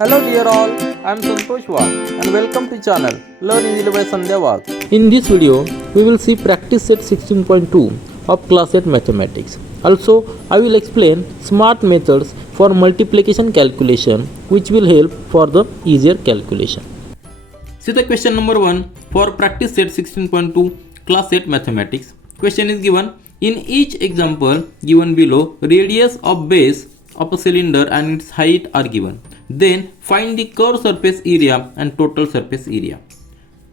Hello dear all, I am Santosh Wagh and welcome to channel Learn Easily by Sandhya Wagh. In this video, we will see practice set 16.2 of class 8 mathematics. Also, I will explain smart methods for multiplication calculation which will help for the easier calculation. See the question number 1 for practice set 16.2 class 8 mathematics. Question is given in each example given below, radius of base of a cylinder and its height are given. Then find the curved surface area and total surface area.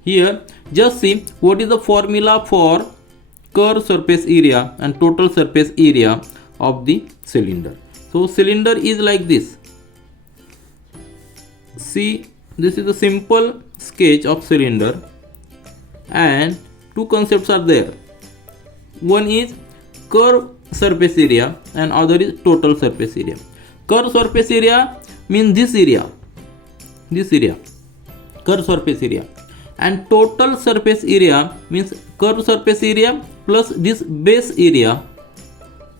Here just see what is the formula for curved surface area and total surface area of the cylinder. So cylinder is like this. See, this is a simple sketch of cylinder and two concepts are there. One is curved surface area and other is total surface area. Curved surface area means this area, curved surface area, and total surface area means curved surface area plus this base area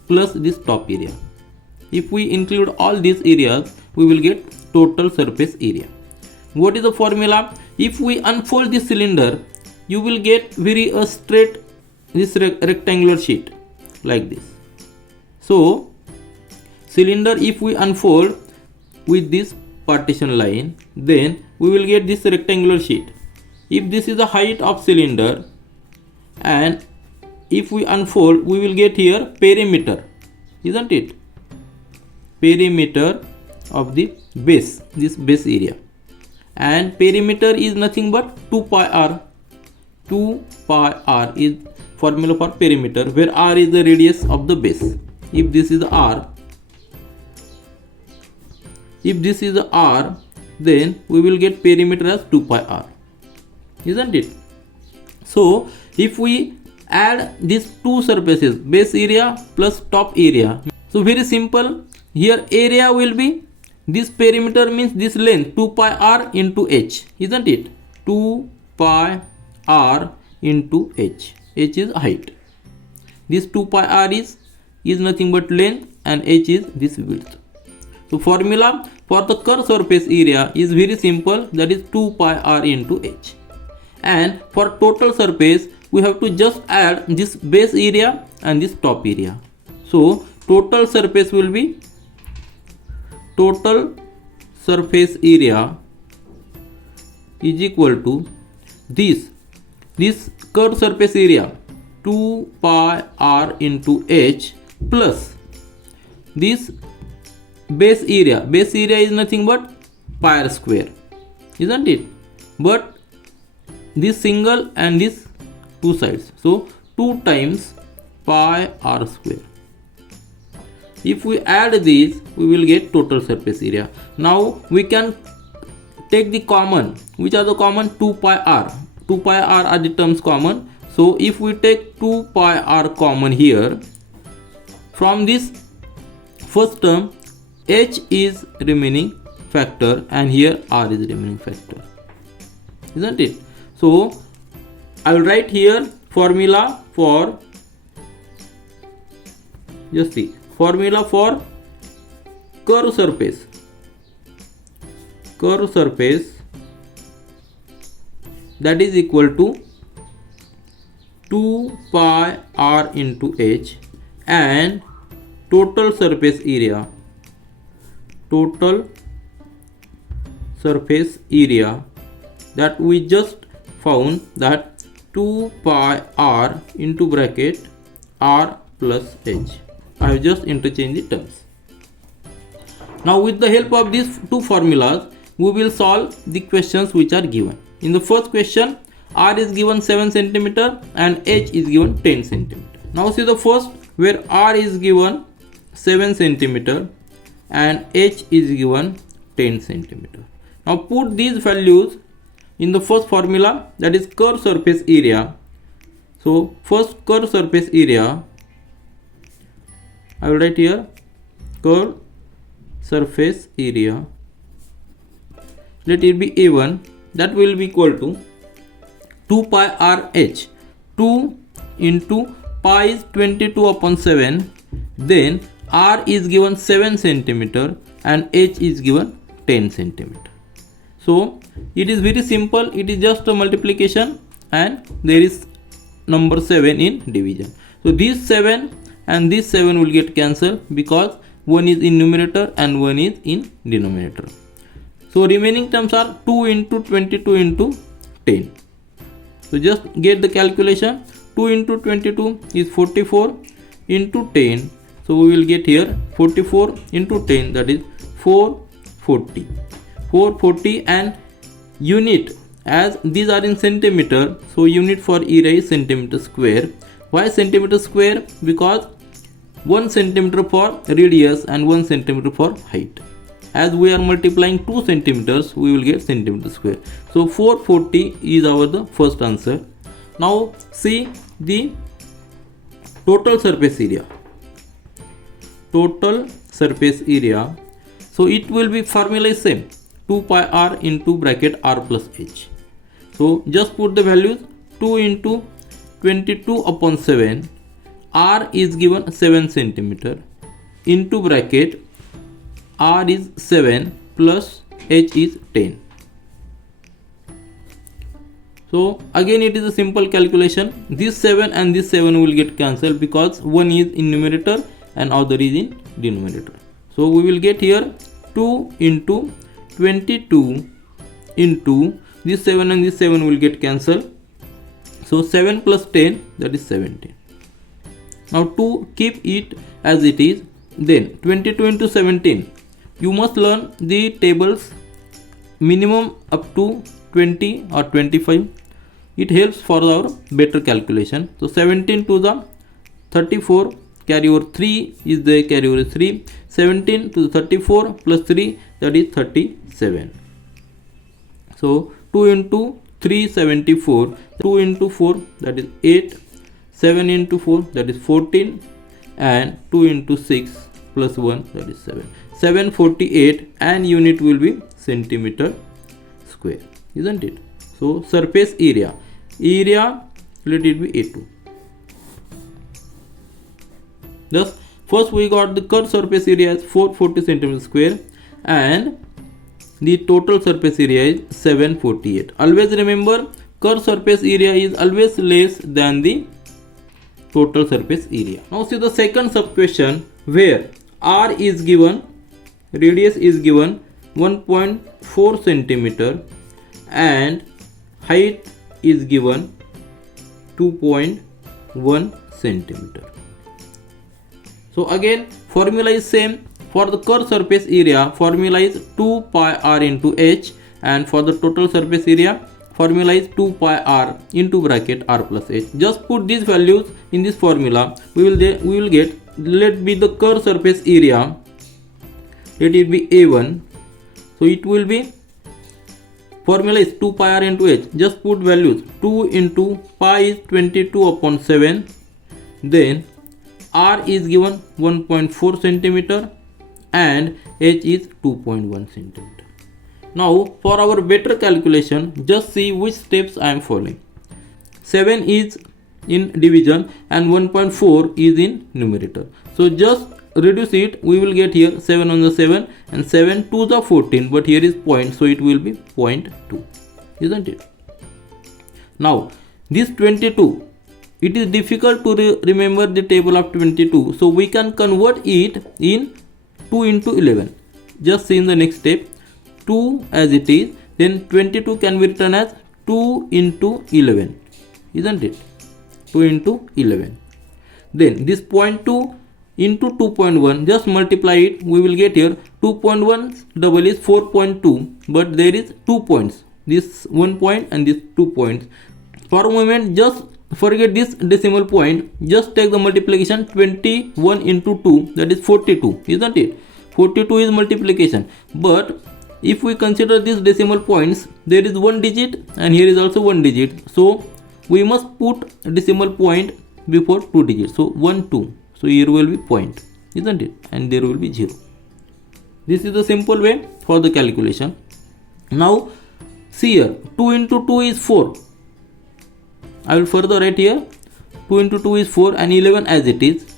plus this top area. If we include all these areas, we will get total surface area. What is the formula? If we unfold this cylinder, you will get very straight this rectangular sheet like this. So cylinder, if we unfold with this partition line, then we will get this rectangular sheet. If this is the height of cylinder, and if we unfold, we will get here perimeter, isn't it? Perimeter of the base, this base area, and perimeter is nothing but 2 pi r. 2 pi r is formula for perimeter, where r is the radius of the base. If this is the r, then we will get perimeter as 2 pi r, isn't it? So if we add these two surfaces, base area plus top area, so very simple. Here area will be this perimeter means this length 2 pi r into h, isn't it? 2 pi r into h. H is height. This 2 pi r is nothing but length and h is this width. So formula for the curved surface area is very simple, that is 2 pi r into h. And for total surface, we have to just add this base area and this top area. So total surface will be total surface area is equal to this curved surface area 2 pi r into h plus this base area is nothing but pi r square, isn't it? But this single and this two sides, so 2 times pi r square. If we add these, we will get total surface area. Now we can take the common. Which are the common? 2 pi r. 2 pi r are the terms common. So if we take 2 pi r common here, from this first term h is remaining factor and here r is remaining factor, isn't it? So I will write here formula for, just see, formula for curved surface that is equal to 2 pi r into h, and total surface area that we just found, that 2 pi r into bracket r plus h. I have just interchanged the terms. Now with the help of these two formulas, we will solve the questions which are given. In the first question, r is given 7 cm and h is given 10 cm. Now see the first, where r is given 7 cm and h is given 10 cm. Now put these values in the first formula, that is curved surface area. So first curved surface area, I will write here curved surface area, let it be A1, that will be equal to 2 pi r h. 2 into pi is 22 upon 7, then r is given 7 cm and h is given 10 centimeter. So it is very simple, it is just a multiplication and there is number 7 in division. So this 7 and this 7 will get cancelled because one is in numerator and one is in denominator. So remaining terms are 2 into 22 into 10. So just get the calculation. 2 into 22 is 44 into 10. So we will get here 44 into 10, that is 440. 440 and unit, as these are in centimeter, so unit for area is centimeter square. Why centimeter square? Because 1 centimeter for radius and 1 centimeter for height. As we are multiplying 2 centimeters, we will get centimeter square. So 440 is our the first answer. Now see the total surface area. Total surface area. So it will be formula is same, 2 pi r into bracket r plus h. So just put the values. 2 into 22 upon 7. R is given 7 centimeter into bracket R is 7 plus H is 10. So again it is a simple calculation. This 7 and this 7 will get cancelled because one is in numerator and other is in denominator. So we will get here 2 into 22 into this 7 and this 7 will get cancelled. So 7 plus 10, that is 17. Now to keep it as it is, then 22 into 17. You must learn the tables minimum up to 20 or 25. It helps for our better calculation. So 17 to the 34, carry over 3 is the carry over 3. 17 to the 34 plus 3, that is 37. So 2 into 3, 74. 2 into 4, that is 8. 7 into 4, that is 14. And 2 into 6 plus 1, that is 7. 748 and unit will be centimeter square, isn't it? So surface area, let it be A2. Thus first we got the curved surface area as 440 centimeter square and the total surface area is 748. Always remember, curved surface area is always less than the total surface area. Now see the second sub question where R is given, radius is given 1.4 centimeter and height is given 2.1 centimeter. So again formula is same. For the curved surface area, formula is 2 pi r into h, and for the total surface area, formula is 2 pi r into bracket r plus h. Just put these values in this formula. We will get, let be the curved surface area, let it be A1. So it will be, formula is 2 pi r into h. Just put values. 2 into pi is 22 upon 7. Then r is given 1.4 centimeter and h is 2.1 centimeter. Now for our better calculation, just see which steps I am following. 7 is in division and 1.4 is in numerator. So just reduce it. We will get here 7 on the 7 and 7 to the 14, but here is point, so it will be 0.2, isn't it? Now this 22, it is difficult to remember the table of 22, so we can convert it in 2 into 11. Just see in the next step, 2 as it is, then 22 can be written as 2 into 11, isn't it? 2 into 11. Then this 0.2 into 2.1, just multiply it. We will get here 2.1 double is 4.2, but there is 2 points, this 1 point and this 2 points. For a moment just forget this decimal point, just take the multiplication. 21 into 2, that is 42, isn't it? 42 is multiplication, but if we consider these decimal points, there is 1 digit and here is also 1 digit, so we must put decimal point before 2 digits. So 1 2, so here will be point, isn't it? And there will be 0. This is the simple way for the calculation. Now see here, 2 into 2 is 4. I will further write here, 2 into 2 is 4 and 11 as it is,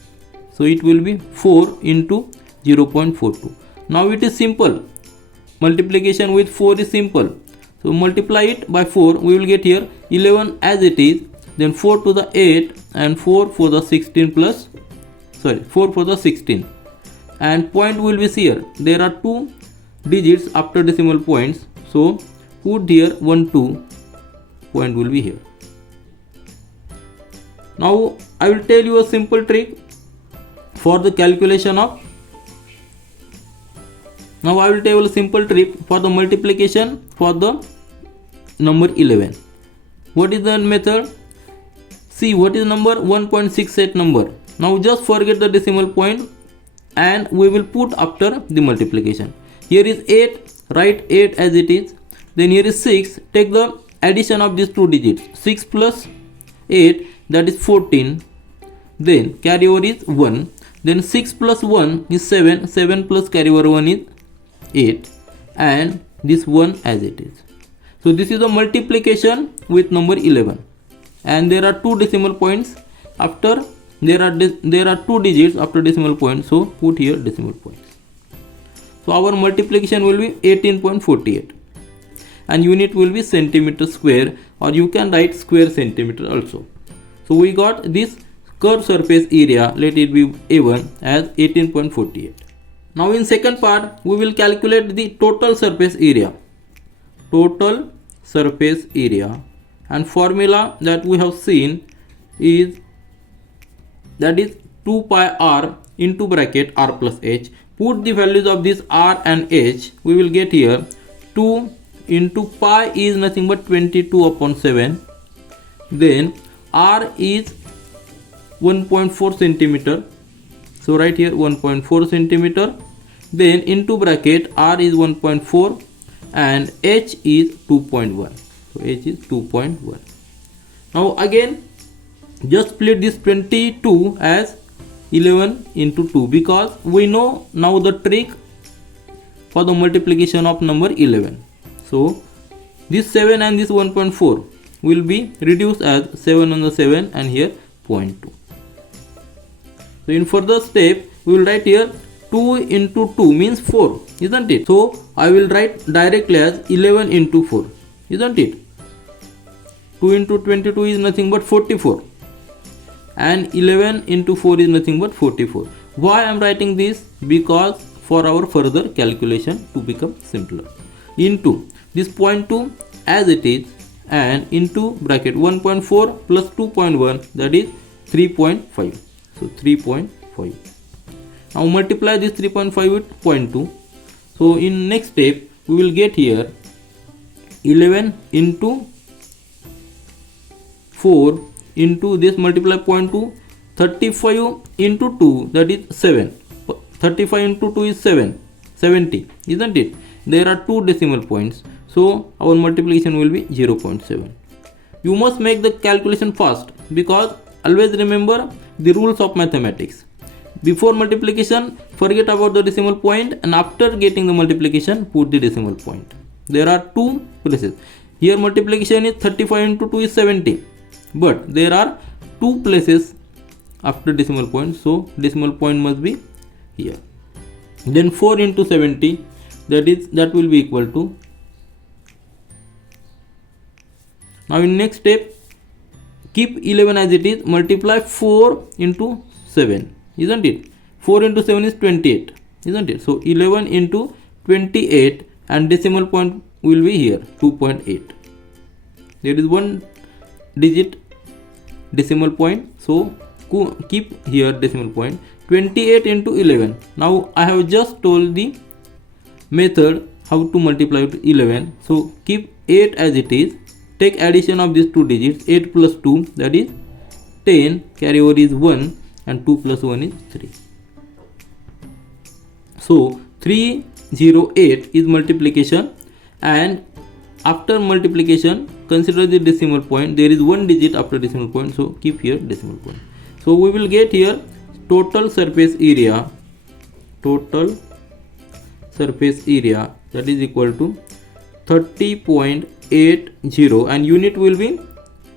so it will be 4 into 0.42. Now it is simple. multiplication with 4 is simple. So multiply it by 4, we will get here 11 as it is, then 4 to the 8 and 4 for the 16 plus, 4 for the 16, and point will be here. There are 2 digits after decimal points, so put here 1 2, point will be here. Now I will tell you a simple trick for the calculation of. Now I will tell you a simple trick for the multiplication for the number 11. What is the method? See, what is number? 1.68 number. Now just forget the decimal point and we will put after the multiplication. Here is 8, write 8 as it is. Then here is 6, take the addition of these 2 digits. 6 plus 8, that is 14. Then carry over is 1. Then 6 plus 1 is 7. 7 plus carry over 1 is 8. And this 1 as it is. So this is the multiplication with number 11. And there are 2 decimal points after. There are 2 digits after decimal point. So put here decimal points. So our multiplication will be 18.48. And unit will be centimeter square, or you can write square centimeter also. So we got this curved surface area, let it be A1, as 18.48. Now in second part we will calculate the total surface area. Total surface area, and formula that we have seen is, that is 2 pi r into bracket r plus h. Put the values of this r and h. We will get here 2 into pi is nothing but 22 upon 7. Then r is 1.4 centimeter. So right here 1.4 centimeter. Then into bracket r is 1.4 and h is 2.1. So h is 2.1. Now again just split this 22 as 11 into 2, because we know now the trick for the multiplication of number 11. So this 7 and this 1.4 will be reduced as 7 on the 7 and here 0.2. So in further step we will write here 2 into 2 means 4, isn't it? So I will write directly as 11 into 4, isn't it? 2 into 22 is nothing but 44. And 11 into 4 is nothing but 44. Why I am writing this? Because for our further calculation to become simpler. Into this 0.2 as it is, and into bracket 1.4 plus 2.1, that is 3.5. So 3.5. Now multiply this 3.5 with 0.2. So in next step we will get here 11 into 4 into this, multiply 0.2, 35 into 2, that is 7. 35 into 2 is 70, isn't it? There are 2 decimal points, so our multiplication will be 0.7. You must make the calculation fast, because always remember the rules of mathematics. Before multiplication forget about the decimal point, and after getting the multiplication put the decimal point. There are 2 places. Here multiplication is 35 into 2 is 70. But there are 2 places after decimal point, so decimal point must be here. Then 4 into 70, that will be equal to. Now in next step keep 11 as it is, multiply 4 into 7, isn't it? 4 into 7 is 28, isn't it? So 11 into 28 and decimal point will be here 2.8. There is 1 digit decimal point, so keep here decimal point. 28 into 11. Now I have just told the method how to multiply with 11. So keep 8 as it is, take addition of these 2 digits. 8 plus 2, that is 10, carry over is 1, and 2 plus 1 is 3. So 308 is multiplication, and after multiplication consider the decimal point. There is 1 digit after decimal point, so keep here decimal point. So we will get here total surface area, that is equal to 30.80, and unit will be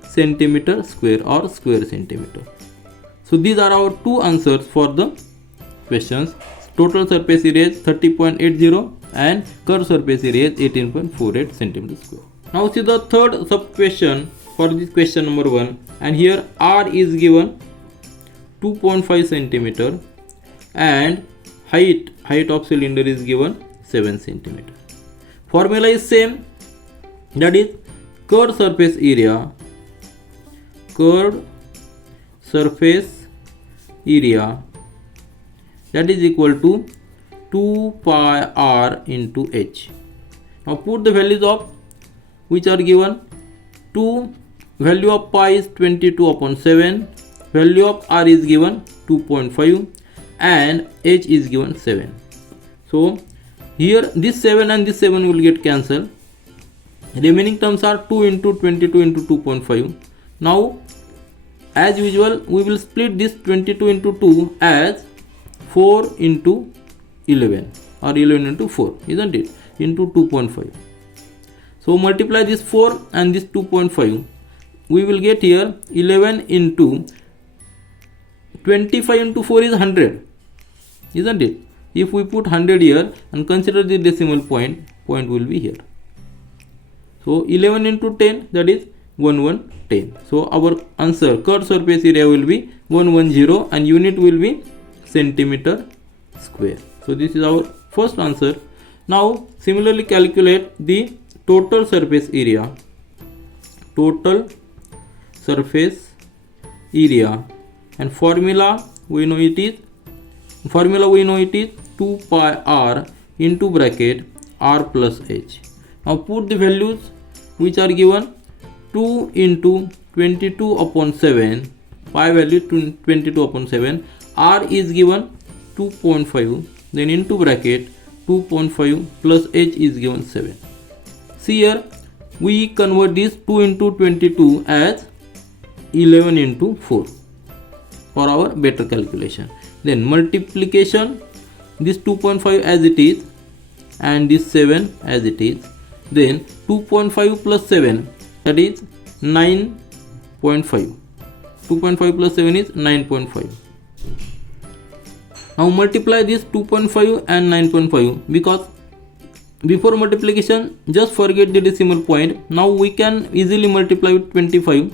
centimeter square or square centimeter. So these are our 2 answers for the questions. Total surface area is 30.80 and curved surface area is 18.48 centimeter square. Now see the third sub question for this question number 1, and here R is given 2.5 centimeter and height of cylinder is given 7 centimeter. Formula is same, that is curved surface area that is equal to 2 pi r into h. Now put the values of which are given. Value of pi is 22 upon 7, value of r is given 2.5 and h is given 7. So here this 7 and this 7 will get cancelled. Remaining terms are 2 into 22 into 2.5. Now as usual we will split this 22 into 2 as 4 into 11 or 11 into 4, isn't it, into 2.5. So multiply this 4 and this 2.5, we will get here 11 into 25 into 4 is 100, isn't it? If we put 100 here and consider the decimal point will be here. So 11 into 10, that is 1110. So our answer curved surface area will be 110 and unit will be centimeter square. So this is our first answer. Now similarly calculate the total surface area. And formula we know it is 2 pi r into bracket r plus h. Now put the values which are given. 2 into 22 upon 7, pi value 22 upon 7, r is given 2.5, then into bracket 2.5 plus h is given 7. See here we convert this 2 into 22 as 11 into 4 for our better calculation. Then multiplication, this 2.5 as it is and this 7 as it is. Then 2.5 plus 7, that is 9.5. 2.5 plus 7 is 9.5. Now multiply this 2.5 and 9.5, because before multiplication just forget the decimal point. Now we can easily multiply with 25.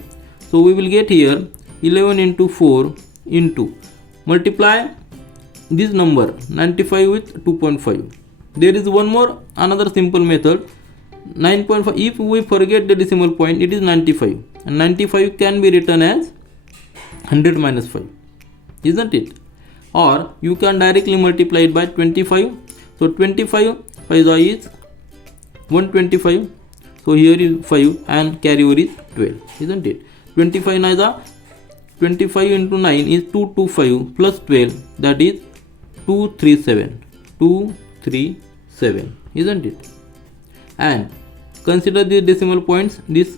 So we will get here 11 into 4 into multiply this number 95 with 2.5. There is another simple method. 9.5, if we forget the decimal point, it is 95, and 95 can be written as 100 minus 5, isn't it? Or you can directly multiply it by 25. So 25 is 125. So here is 5 and carry over is 12, isn't it? 25 into 9 is 225 plus 12, that is 237, isn't it? And consider the decimal points, this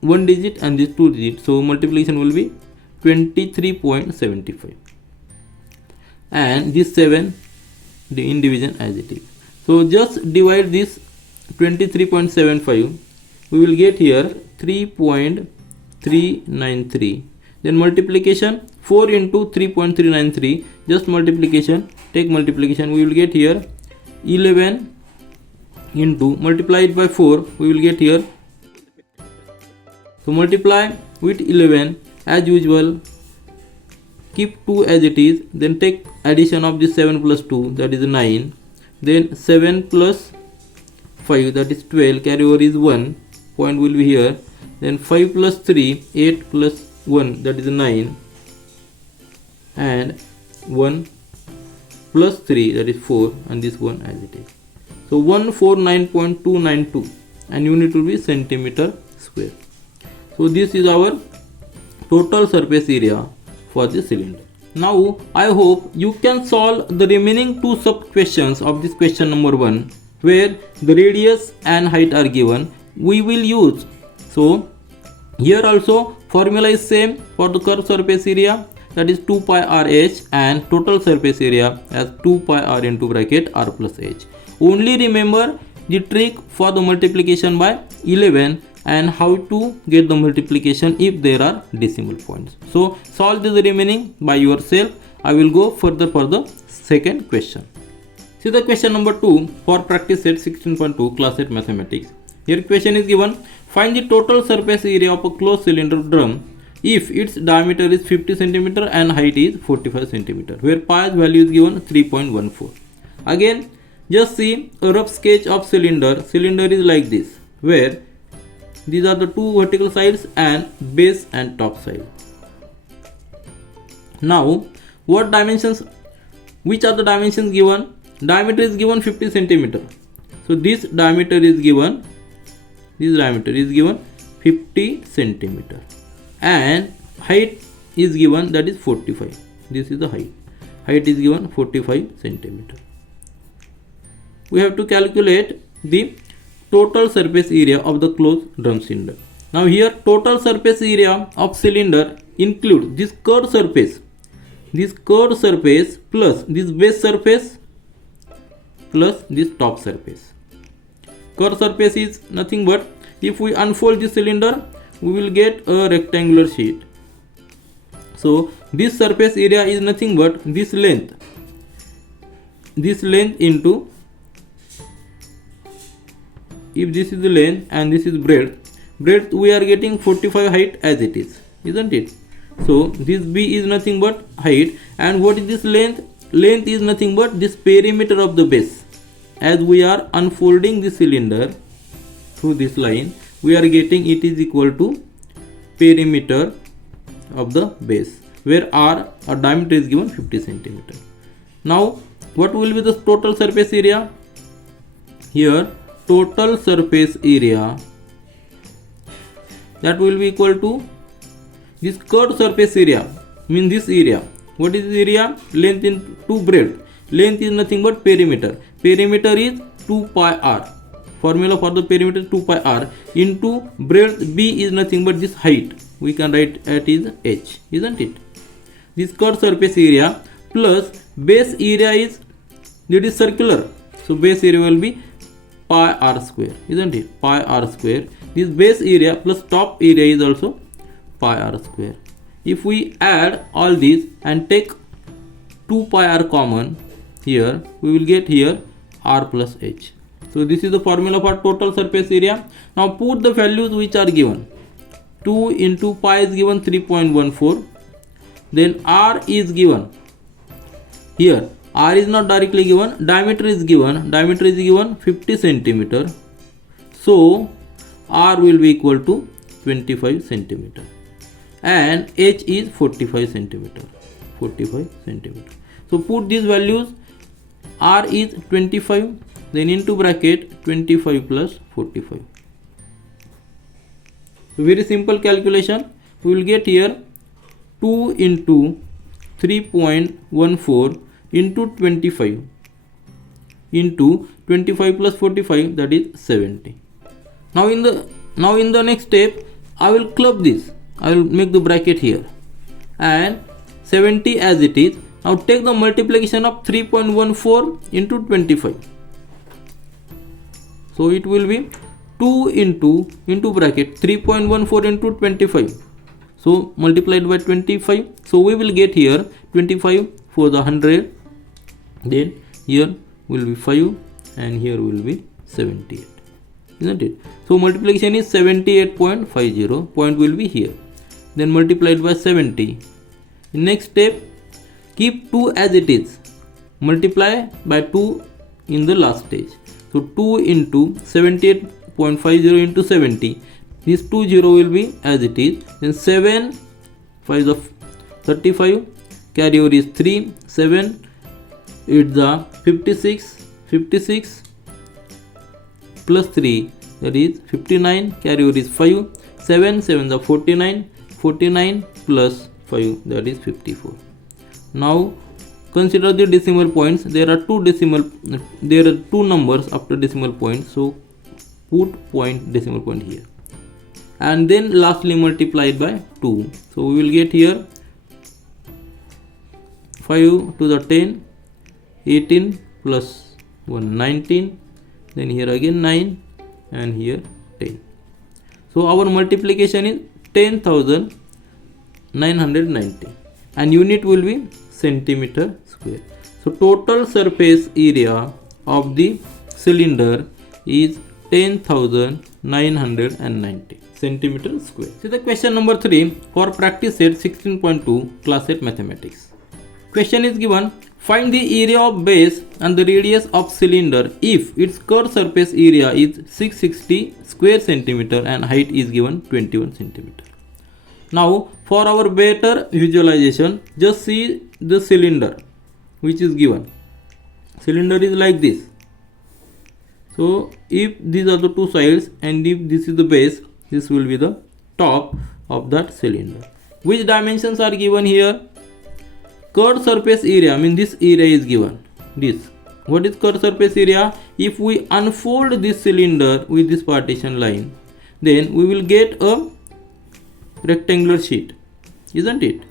1 digit and this 2 digit. So multiplication will be 23.75 and this 7 in division as it is. So just divide this 23.75, we will get here 3.393. Then multiplication 4 into 3.393, just multiplication, take multiplication, we will get here 11 into, multiply it by 4, we will get here. So multiply with 11 as usual, keep 2 as it is, then take addition of this 7 plus 2, that is 9, then 7 plus 5, that is 12, carry over is 1, point will be here, then 5 plus 3, 8 plus 1, that is 9, and 1 plus 3, that is 4, and this 1 as it is. So 149.292 and unit will be centimeter square. So this is our total surface area for the cylinder. Now I hope you can solve the remaining 2 sub questions of this question number 1, where the radius and height are given. We will use, so here also formula is same for the curved surface area, that is 2 pi r h, and total surface area as 2 pi r into bracket r plus h. Only remember the trick for the multiplication by 11 and how to get the multiplication if there are decimal points. So solve the remaining by yourself. I will go further for the second question. See the question number 2 for practice set 16.2 class 8 mathematics. Here question is given, find the total surface area of a closed cylinder drum if its diameter is 50 cm and height is 45 cm, where pi's value is given 3.14. Again, just see a rough sketch of cylinder. Cylinder is like this, where these are the two vertical sides and base and top side. Now, what dimensions, which are the dimensions given? Diameter is given 50 cm. So this diameter is given 50 cm, and height is given, that is 45. This is the height. Height is given 45 cm. We have to calculate the total surface area of the closed drum cylinder. Now here total surface area of cylinder includes this curved surface plus this base surface plus this top surface. Curved surface is nothing but, if we unfold this cylinder, we will get a rectangular sheet. So this surface area is nothing but this length into, if this is the length and this is breadth, we are getting 45 height as it is, isn't it? So this B is nothing but height, and what is this length? Length is nothing but this perimeter of the base. As we are unfolding the cylinder through this line, we are getting it is equal to perimeter of the base, where our diameter is given 50 cm. Now what will be the total surface area? Here total surface area, that will be equal to this curved surface area, means this area. What is the area? Length into breadth. Length is nothing but perimeter. Perimeter is 2 pi r. Formula for the perimeter is 2 pi r into breadth B is nothing but this height. We can write it is h, isn't it? This curved surface area plus base area is, it is circular. So base area will be pi r square, isn't it? Pi r square. This base area plus top area is also pi r square. If we add all these and take 2 pi r common here, we will get here r plus h. So this is the formula for total surface area. Now put the values which are given. 2 into pi is given 3.14. Then r is given. Here r is not directly given. Diameter is given. Diameter is given 50 centimeter. So r will be equal to 25 centimeter. And h is 45 centimeter. 45 centimeter. So put these values. R is 25, then into bracket 25 plus 45. So very simple calculation. We will get here 2 into 3.14 into 25 into 25 plus 45, that is 70. Now in the next step, I will club this. I will make the bracket here and 70 as it is. Now take the multiplication of 3.14 into 25. So it will be 2 into bracket 3.14 into 25. So multiplied by 25. So we will get here 25 for the 100. Then here will be 5 and here will be 78. Isn't it? So multiplication is 78.50. Point will be here. Then multiplied by 70. Next step, keep 2 as it is. Multiply by 2 in the last stage. So 2 into 78.50 into 70. This 20 will be as it is. Then 7, 5 is 35. Carry over is 3. 7, it's the 56. 56 plus 3, that is 59. Carry over is 5. 7, 7 is 49. 49 plus 5, that is 54. Now consider the decimal points. There are two numbers after decimal point, so put decimal point here, and then lastly multiplied by 2. So we will get here 5 to the 10, 18 plus 1, 19, then here again 9 and here 10. So our multiplication is 10,990 and unit will be centimeter square. So total surface area of the cylinder is 10,990 centimeter square. See the question number 3 for practice set 16.2 class 8 mathematics. Question is given, find the area of base and the radius of cylinder if its curved surface area is 660 square centimeter and height is given 21 centimeter. Now for our better visualization, just see the cylinder which is given. Cylinder is like this. So if these are the two sides and if this is the base, this will be the top of that cylinder. Which dimensions are given here? Curved surface area, I mean this area is given. This. What is curved surface area? If we unfold this cylinder with this partition line, then we will get a rectangular sheet, isn't it?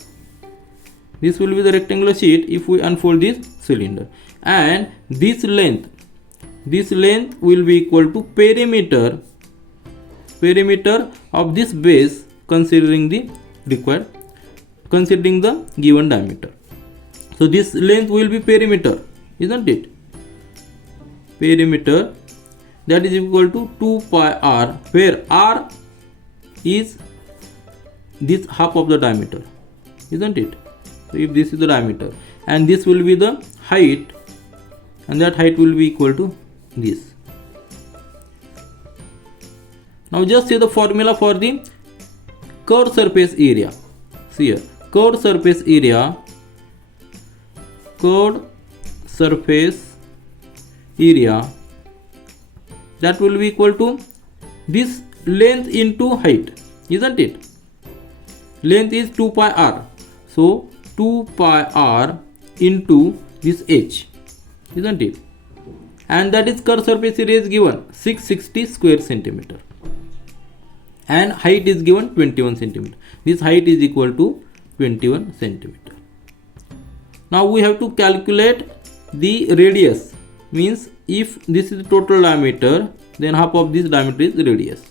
This will be the rectangular sheet if we unfold this cylinder, and this length will be equal to perimeter of this base considering the given diameter. So this length will be perimeter, isn't it? Perimeter, that is equal to 2 pi r, where r is this half of the diameter, isn't it? So if this is the diameter and this will be the height, and that height will be equal to this. Now just see the formula for the curved surface area. See here, curved surface area that will be equal to this length into height, isn't it? Length is 2 pi r, so 2 pi r into this h, isn't it? And that is curved surface area is given 660 square centimeter and height is given 21 centimeter. This height is equal to 21 centimeter. Now we have to calculate the radius, means if this is the total diameter, then half of this diameter is radius.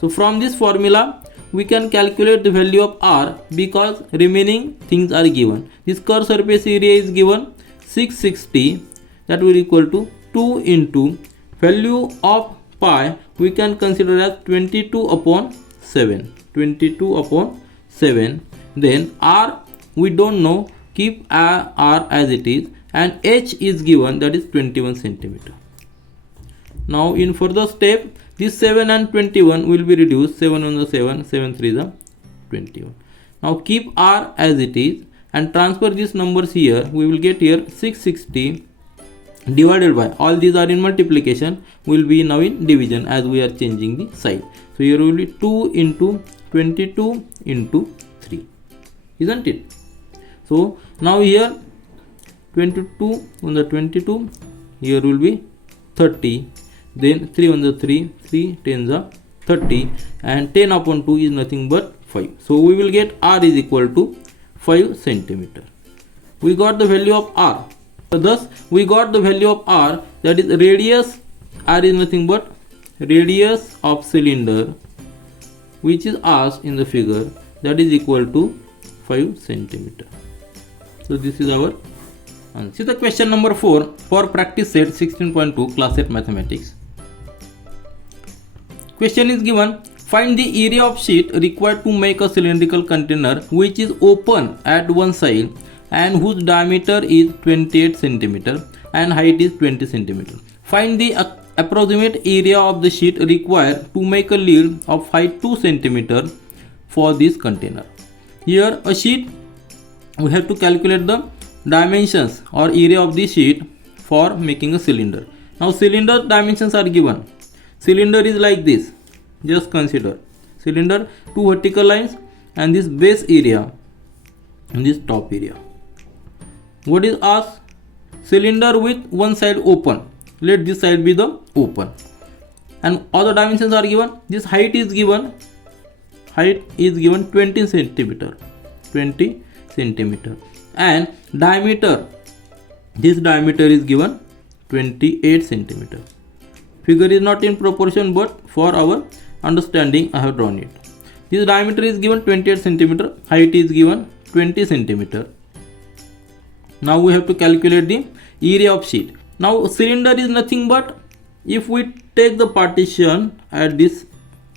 So from this formula we can calculate the value of r because remaining things are given. This curved surface area is given 660, that will equal to 2 into value of pi we can consider as 22 upon 7. Then r we don't know, keep r as it is, and h is given, that is 21 centimeter. Now in further step, this 7 and 21 will be reduced. 7 on the 7, 7 3 is 21. Now keep r as it is and transfer these numbers here. We will get here 660 divided by, all these are in multiplication, will be now in division as we are changing the sign. So here will be 2 into 22 into 3, isn't it? So now here 22 on the 22, here will be 30, then 3 on the 3, 3 10s are 30, and 10 upon 2 is nothing but 5. So we will get r is equal to 5 centimeter. We got the value of r. So thus we got the value of r, that is radius, r is nothing but radius of cylinder which is asked in the figure, that is equal to 5 centimeter. So this is our answer. See the question number 4 for practice set 16.2 class 8 mathematics. Question is given, find the area of sheet required to make a cylindrical container which is open at one side and whose diameter is 28 centimeter and height is 20 centimeter. Find the approximate area of the sheet required to make a lid of height 2 centimeter for this container. Here a sheet, we have to calculate the dimensions or area of the sheet for making a cylinder. Now cylinder dimensions are given. Cylinder is like this. Just consider cylinder, 2 vertical lines and this base area and this top area. What is asked? Cylinder with one side open. Let this side be the open. And other dimensions are given. This height is given. Height is given 20 centimeter. 20 centimeter. And diameter. This diameter is given 28 centimeter. Figure is not in proportion, but for our understanding I have drawn it. This diameter is given 28 centimeter. Height is given 20 centimeter. Now we have to calculate the area of sheet. Now cylinder is nothing but, if we take the partition at this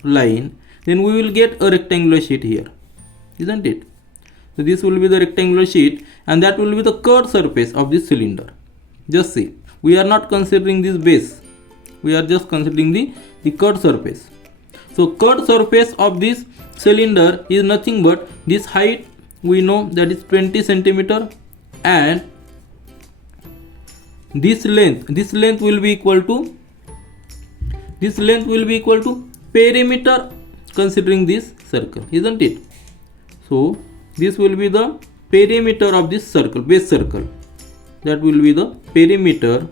line, then we will get a rectangular sheet here, isn't it? So this will be the rectangular sheet, and that will be the curved surface of this cylinder. Just see, we are not considering this base, we are just considering the curved surface. So curved surface of this cylinder is nothing but this height, we know that is 20 centimeter, and this length will be equal to perimeter considering this circle, isn't it? So this will be the perimeter of this circle, base circle. That will be the perimeter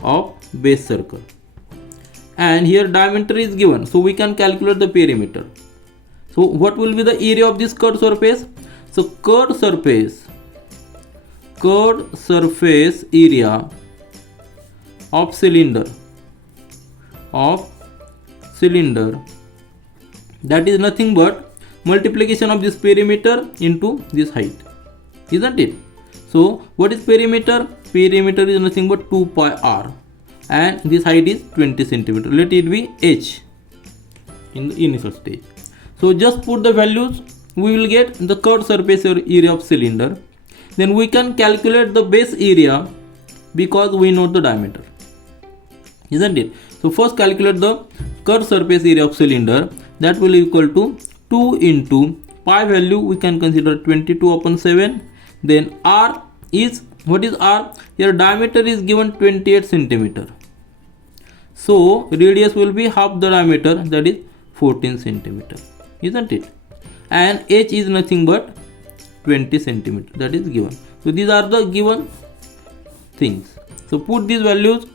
of base circle, and here diameter is given, so we can calculate the perimeter. So what will be the area of this curved surface? So curved surface area of cylinder that is nothing but multiplication of this perimeter into this height, isn't it? So what is perimeter? Perimeter is nothing but 2 pi r, and this height is 20 centimeter. Let it be h in the initial stage. So just put the values, we will get the curved surface area of cylinder. Then we can calculate the base area because we know the diameter, isn't it? So first calculate the curved surface area of cylinder. That will equal to 2 into pi value we can consider 22 upon 7. Then r is, what is r? Here diameter is given 28 centimeter. So radius will be half the diameter, that is 14 centimeter, isn't it? And h is nothing but 20 centimeter, that is given. So these are the given things. So put these values.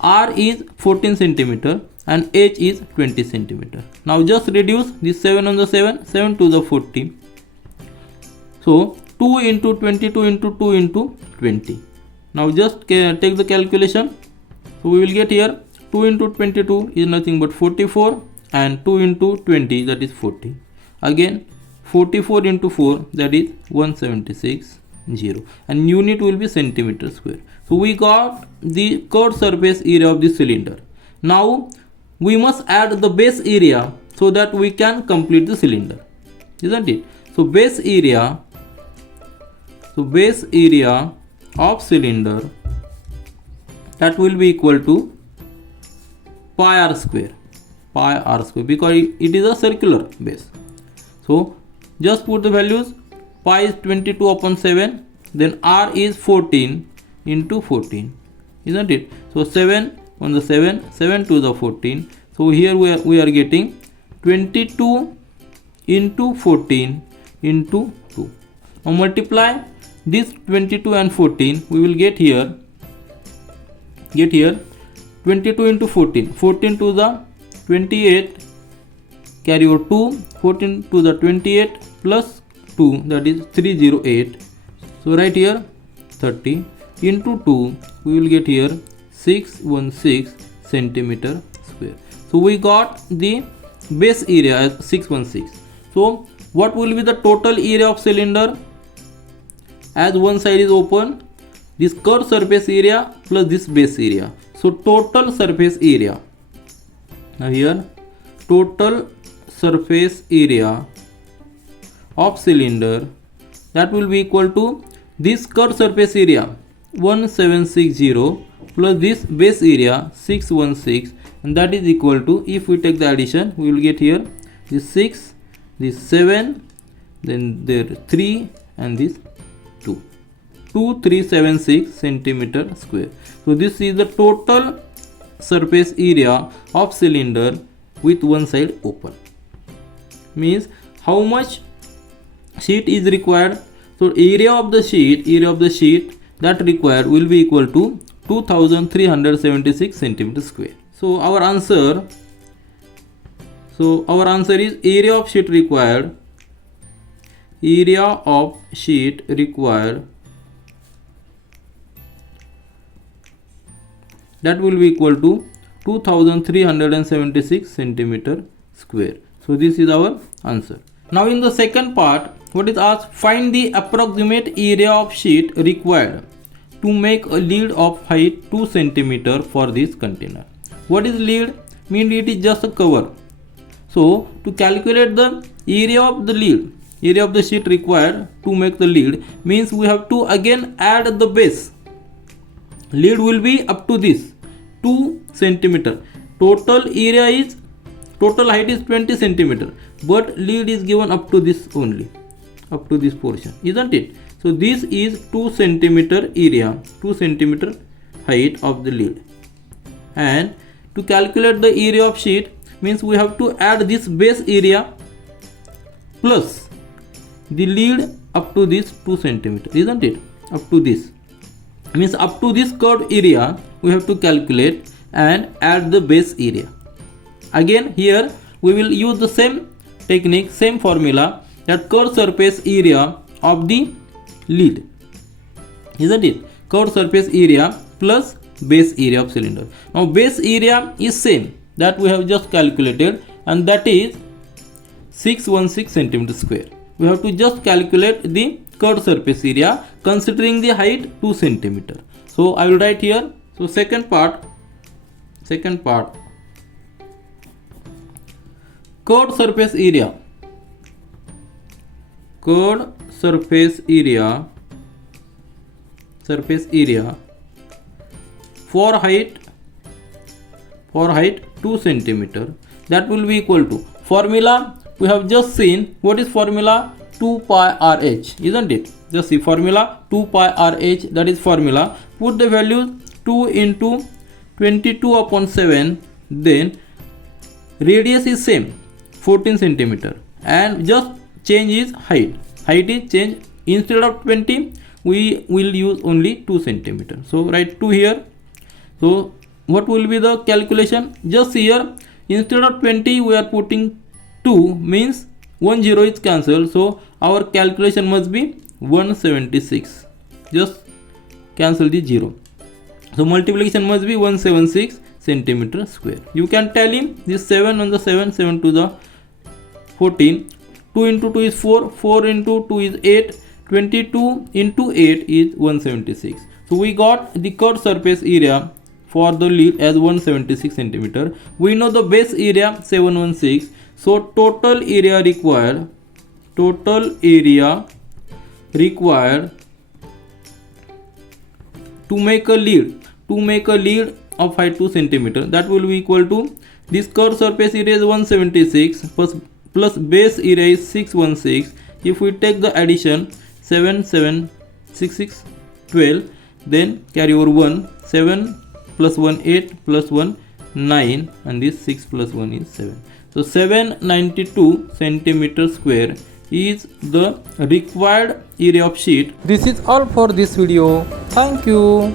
R is 14 centimeter and h is 20 centimeter. Now just reduce this 7 on the 7 to the 40. So 2 into 22 into 2 into 20. Now just take the calculation. So we will get here 2 into 22 is nothing but 44, and 2 into 20, that is 40. Again 44 into 4, that is 176, 0, and unit will be centimeter square. So we got the curved surface area of the cylinder. Now we must add the base area so that we can complete the cylinder, isn't it? So base area of cylinder, that will be equal to pi r square, because it is a circular base. So just put the values. Pi is 22 upon 7, then r is 14 into 14, isn't it? So 7 on the 7 to the 14. So here we are getting 22 into 14 into 2. Now multiply this 22 and 14, we will get here 22 into 14 to the 28, carry over 2, 14 to the 28 plus 2, that is 308. So right here 30 into 2, we will get here 616 centimeter square. So we got the base area as 616. So what will be the total area of cylinder? As one side is open, this curved surface area plus this base area. So total surface area. Now here total surface area of cylinder, that will be equal to this curved surface area 1760 plus this base area 616, and that is equal to, if we take the addition, we will get here this 6, this 7, then there 3, and this 2376 centimeter square. So this is the total surface area of cylinder with one side open. Means how much sheet is required? So area of the sheet that required will be equal to 2376 centimeter square. So our answer is area of sheet required that will be equal to 2376 centimeter square. So this is our answer. Now in the second part, what is asked? Find the approximate area of sheet required to make a lid of height 2 cm for this container. What is lid? Mean it is just a cover. So to calculate the area of the lid, area of the sheet required to make the lid, means we have to again add the base. Lid will be up to this 2 cm. Total height is 20 cm, but lid is given up to this only, up to this portion, isn't it? So this is 2 cm area, 2 cm height of the lid. And to calculate the area of sheet, means we have to add this base area plus the lid up to this 2 cm, isn't it? Up to this, means up to this curved area we have to calculate and add the base area. Again here we will use the same technique, same formula, that curved surface area of the lid, isn't it? Curved surface area plus base area of cylinder. Now base area is same that we have just calculated, and that is 616 cm square. We have to just calculate the curved surface area considering the height 2 cm. So I will write here. So second part, curved surface area, for height 2 cm, that will be equal to, formula we have just seen. What is formula? 2 pi RH, isn't it? Just see formula 2 pi RH, that is formula. Put the values 2 into 22 upon 7, then radius is same 14 cm, and just change is height is changed. Instead of 20 we will use only 2 cm. So write 2 here. So what will be the calculation? Just here, instead of 20 we are putting 2, means 1 0 is cancelled, so our calculation must be 176. Just cancel the 0. So multiplication must be 176 cm square. You can tally this 7 on the 7 to the 14. 2 into 2 is 4, 4 into 2 is 8, 22 into 8 is 176. So we got the curved surface area for the lid as 176 cm. We know the base area 716. So total area required to make a lid of height 2 cm, that will be equal to, this curved surface area is 176 plus base area is 616. If we take the addition 7 7 6 6 12, then carry over 1, 7 plus 1 8 plus 1 9, and this 6 plus 1 is 7. So 792 centimeter square is the required area of sheet. This is all for this video. Thank you.